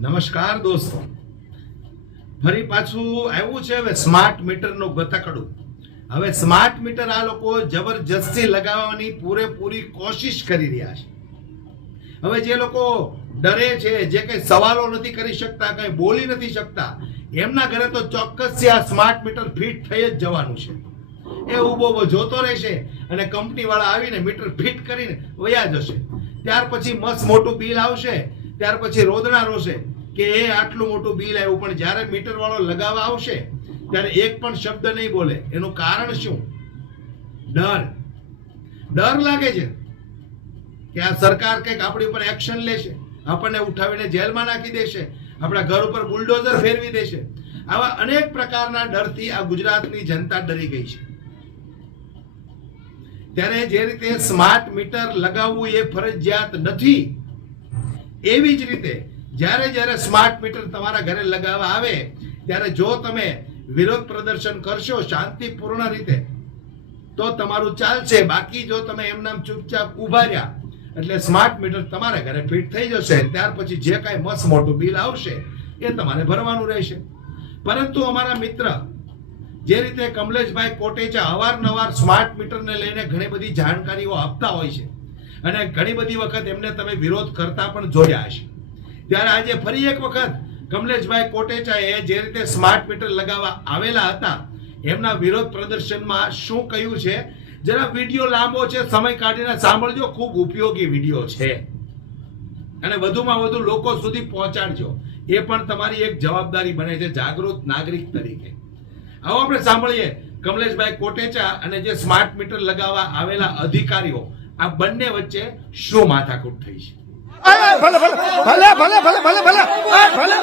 નમસ્કાર દોસ્તો. ફરી પાછું આવ્યું છે હવે સ્માર્ટ મીટરનું ગતકડું. હવે સ્માર્ટ મીટર આ લોકો જબરજસ્તી લગાવવાની પૂરેપૂરી કોશિશ કરી રહ્યા છે. હવે જે લોકો ડરે છે, જે કઈ સવાલો નથી કરી શકતા, કઈ બોલી નથી શકતા, એમના ઘરે તો ચોક્કસ આ સ્માર્ટ મીટર ફિટ થઈ જ જવાનું છે. એ ઊભો ઊભો જોતો રહેશે અને કંપની વાળા આવીને મીટર ફિટ કરીને વયા જશે. ત્યાર પછી મસ્ત મોટું બિલ આવશે ત્યાર પછી રોદણા રોશે કે એ આટલું મોટું બિલ આવ્યું, પણ જ્યારે મીટર વાળો લગાવવા આવશે, ત્યારે એક પણ શબ્દ નહીં બોલે. એનું કારણ શું? ડર. ડર લાગે છે કે આ સરકાર કંઈક આપણી ઉપર એક્શન લેશે, આપણને ઉઠાવીને જેલમાં નાખી દેશે, આપણા ઘર ઉપર બુલડોઝર ફેરવી દેશે. આવા અનેક પ્રકારના ડરથી આ ગુજરાતની જનતા ડરી ગઈ છે. ત્યારે જે રીતે સ્માર્ટ મીટર લગાવવું એ ફરજિયાત નથી એવી જ રીતે જ્યારે જ્યારે સ્માર્ટ મીટર તમારા ઘરે લગાવવા આવે, ત્યારે જો તમે વિરોધ પ્રદર્શન કરશો શાંતિપૂર્ણ રીતે, તો તમારું ચાલશે. બાકી જો તમે એમનામ ચૂપચાપ ઊભા રહ્યા, એટલે સ્માર્ટ મીટર તમારા ઘરે ફિટ થઈ જશે. ત્યાર પછી જે કાંઈ મસ્ત મોટું બિલ આવશે, એ તમારે ભરવાનું રહેશે. પરંતુ અમારા મિત્ર, જે રીતે કમલેશભાઈ કોટેચા અવારનવાર સ્માર્ટ મીટરને લઈને ઘણી બધી જાણકારીઓ આપતા હોય છે અને ઘણી બધી વખત એમને તમે વિરોધ કરતા પણ જોયા હશે. ત્યારે આજે ફરી એક વખત કમલેશભાઈ કોટેચાએ જે રીતે સ્માર્ટ મીટર લગાવવા આવેલા હતા, એમના વિરોધ પ્રદર્શનમાં શું કહ્યું છે? જરા વીડિયો લાંબો છે, સમય કાઢીને સાંભળજો, ખૂબ ઉપયોગી વીડિયો છે. અને વધુમાં વધુ લોકો સુધી પહોંચાડજો. એ પણ તમારી એક જવાબદારી બને છે, જાગૃત નાગરિક તરીકે. આવો આપણે સાંભળીએ કમલેશભાઈ કોટેચા અને જે સ્માર્ટ મીટર લગાવવા આવેલા અધિકારીઓ. આ બંને વચ્ચે શું માથાકૂટ થઈ છે ભલે ભલે ભલે ભલે ભલે ભલે ભલે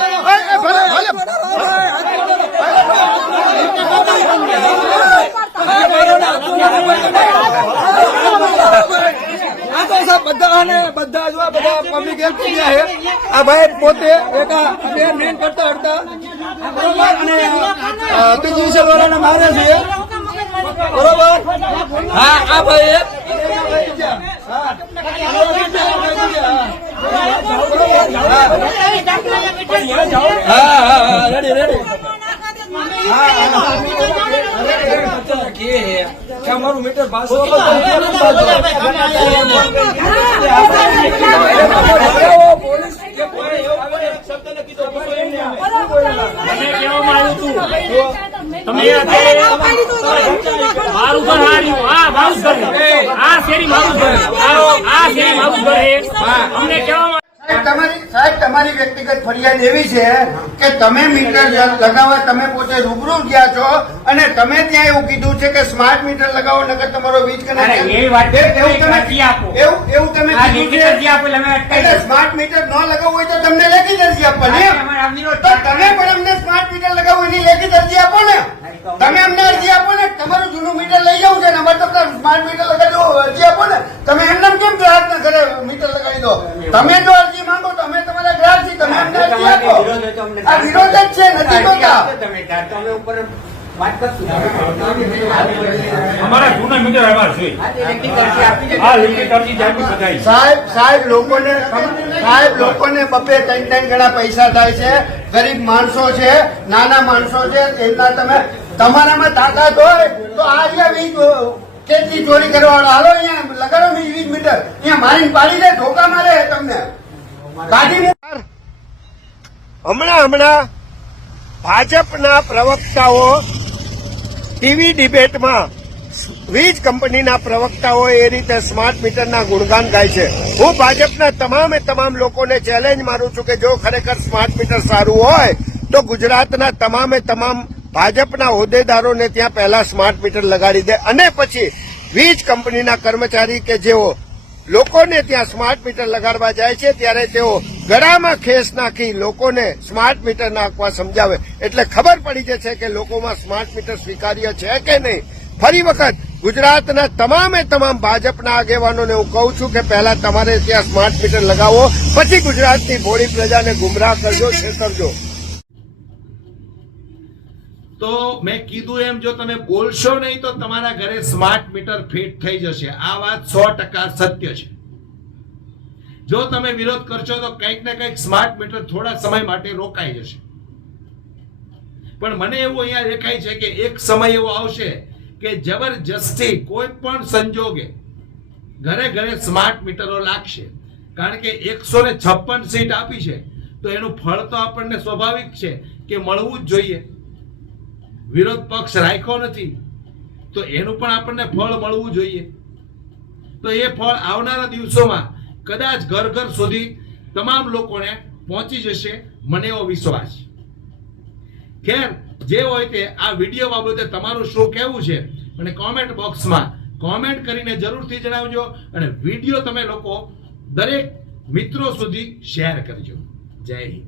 ભલે ભલે ભલે આ તો બધા જો બધા પબ્લિક હેલ્પ ગયા છે આ ભાઈ પોતે એક બે મેન કરતા હડતા અને અ, ત્રીજી મારે છે બરોબર? હા આ ભાઈ હા હા હા રેડી રેડી અમારું મીટર બાસો મને કહેવામાં તમે અત્યારે મારું ઘર આ મારું ઘર. આ શેરી મારું ઘર. આ આ શેરી મારું ઘર અમને કહેવામાં તમારી સાહેબ તમારી વ્યક્તિગત ફરિયાદ એવી છે કે તમે મીટર લગાવવા તમે પોતે રૂબરૂ ગયા છો અને તમે ત્યાં એવું કીધું છે કે સ્માર્ટ મીટર લગાવો નગર તમારો વીજ કનેક્શન એવી વાત એવું તમે એવું એવું તમે એટલે. સ્માર્ટ મીટર ન લગાવવું હોય તો તમને લેખિત અરજી આપવાની તો તમે પણ અમને સ્માર્ટ મીટર લગાવવું એની લેખિત અરજી આપો ને. તમે અમને અરજી આપો ને. તમારું મીટર લઈ જવું છે ને અમારે તમને સ્માર્ટ મીટર લગાવી દો અરજી આપો ને. તમે એમને કેમ ગ્રાહકના ઘરે મીટર લગાવી દો? તમે જો અરજી માંગો તો અમે તમારા ગ્રાહક છીએ તમે અમને અરજી આપો. આ વિરોધ જ છે નથી જોતા. અમારા જૂના મીટર અમારા છે. આ લેખિત અરજી જાહેર બધાય. સાહેબ સાહેબ લોકોને સાહેબ લોકોને બબે ત્રણ ત્રણ ગણા પૈસા થાય છે. ગરીબ માણસો છે નાના માણસો છે એમના તમે તમારામાં તાકાત હોય તો આજે વીજ કેટલી ચોરી કરવાળો હાલો અહીંયા, લગાડો વીજ વીજ મીટર. અહીંયા મારીને પાડી દે, ધોકા મારે તમને. કાઢીને હમણાં હમણાં ભાજપના પ્રવક્તાઓ ટીવી ડિબેટમાં વીજ કંપનીના પ્રવક્તાઓ એ રીતે સ્માર્ટ મીટરના ગુણગાન ગાય છે. હું ભાજપના તમામે તમામ લોકોને ચેલેન્જ મારું છું કે જો ખરેખર સ્માર્ટ મીટર સારું હોય તો ગુજરાતના તમામે તમામ ભાજપના હોદ્દેદારોને ત્યાં પહેલા સ્માર્ટ મીટર લગાડી દે અને પછી વીજ કંપનીના કર્મચારી કે જેઓ લોકોને ત્યાં સ્માર્ટ મીટર લગાડવા જાય છે ત્યારે તેઓ ગળામાં ખેસ નાખી લોકોને સ્માર્ટ મીટર નાખવા સમજાવે. એટલે ખબર પડી જશે કે લોકોમાં સ્માર્ટ મીટર સ્વીકાર્ય છે કે નહીં. ફરી વખત ગુજરાતના તમામે તમામ ભાજપના આગેવાનોને હું કહું છું કે પહેલા તમારે ત્યાં સ્માર્ટ મીટર લગાવો, પછી ગુજરાતની ભોળી પ્રજાને ગુમરાહ કરજો છેતરજો તો મેં કીધું એમ, જો તમે બોલશો નહીં તો તમારા ઘરે સ્માર્ટ મીટર ફિટ થઈ જશે. આ વાત સો ટકા સત્ય છે. જો તમે વિરોધ કરશો તો કંઈક ને કંઈક સ્માર્ટ મીટર થોડા સમય માટે રોકાઈ જશે. પણ મને એવું અહીંયા દેખાય છે કે એક સમય એવો આવશે કે જબરજસ્તી કોઈ પણ સંજોગે ઘરે ઘરે સ્માર્ટ મીટરો લાગશે. કારણ કે એકસો ને છપ્પન સીટ આપી છે. તો એનું ફળ તો આપણને સ્વાભાવિક છે કે મળવું જ જોઈએ. વિરોધ પક્ષ રાખ્યો નથી, તો એનું પણ આપણને ફળ મળવું જોઈએ. તો એ ફળ આવનારા દિવસોમાં કદાચ ઘર ઘર સુધી તમામ લોકોને પહોંચી જશે મને એવો વિશ્વાસ. ખેર, જે હોય તે આ વીડિયો બાબતે તમારું શું કહેવું છે? અને કોમેન્ટ બોક્સમાં કોમેન્ટ કરીને જરૂરથી જણાવજો અને વીડિયો તમે લોકો દરેક મિત્રો સુધી શેર કરજો. જય હિન્દ.